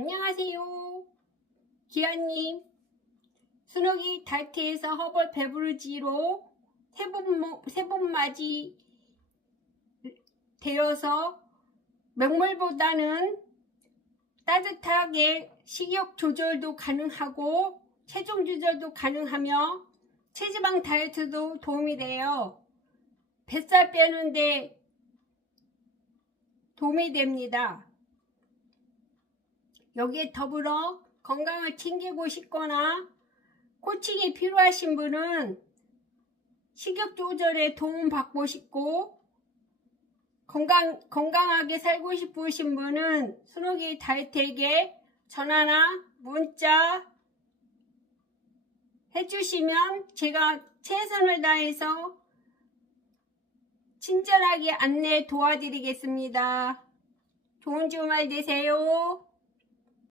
안녕하세요. 기아님, 순옥이 달트에서 허벌 배부르지로 세번 세번 맞이 되어서 명물보다는 따뜻하게 식욕 조절도 가능하고 체중 조절도 가능하며 체지방 다이어트도 도움이 돼요. 뱃살 빼는데 도움이 됩니다. 여기에 더불어 건강을 챙기고 싶거나 코칭이 필요하신 분은 식욕 조절에 도움 받고 싶고 건강, 건강하게 살고 싶으신 분은 순옥이 다이어트에게 전화나 문자 해주시면 제가 최선을 다해서 친절하게 안내 도와드리겠습니다. 좋은 주말 되세요.